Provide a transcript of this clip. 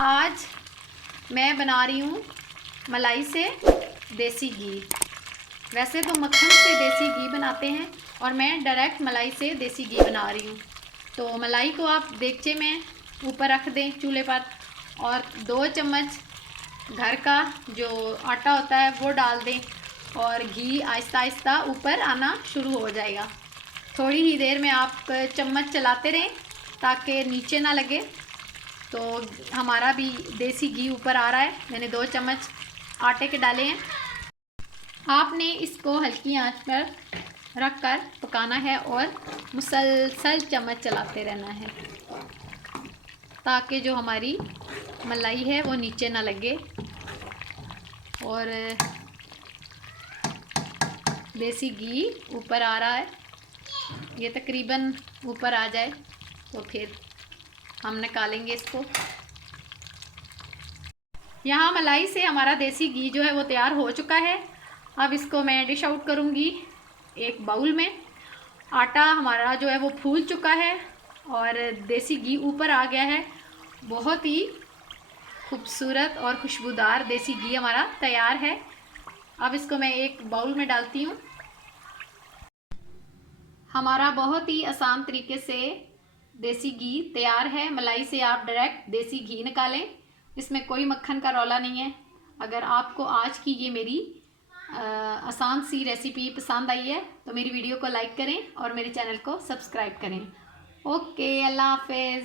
आज मैं बना रही हूँ मलाई से देसी घी। वैसे तो मक्खन से देसी घी बनाते हैं और मैं डायरेक्ट मलाई से देसी घी बना रही हूँ। तो मलाई को आप देगचे में ऊपर रख दें चूल्हे पर और 2 चम्मच घर का जो आटा होता है वो डाल दें और घी आहिस्ता आहिस्ता ऊपर आना शुरू हो जाएगा। थोड़ी ही देर में आप चम्मच चलाते रहें ताकि नीचे ना लगे। तो हमारा भी देसी घी ऊपर आ रहा है। मैंने 2 चम्मच आटे के डाले हैं। आपने इसको हल्की आंच पर रख कर पकाना है और मुसलसल चम्मच चलाते रहना है ताकि जो हमारी मलाई है वो नीचे ना लगे और देसी घी ऊपर आ रहा है। ये तकरीबन ऊपर आ जाए तो फिर हम निकालेंगे इसको। यहाँ मलाई से हमारा देसी घी जो है वो तैयार हो चुका है। अब इसको मैं डिश आउट करूँगी एक बाउल में। आटा हमारा जो है वो फूल चुका है और देसी घी ऊपर आ गया है। बहुत ही खूबसूरत और खुशबूदार देसी घी हमारा तैयार है। अब इसको मैं एक बाउल में डालती हूँ। हमारा बहुत ही आसान तरीके से देसी घी तैयार है। मलाई से आप डायरेक्ट देसी घी निकालें, इसमें कोई मक्खन का रौला नहीं है। अगर आपको आज की ये मेरी आसान सी रेसिपी पसंद आई है तो मेरी वीडियो को लाइक करें और मेरे चैनल को सब्सक्राइब करें। ओके, अल्लाह हाफिज़।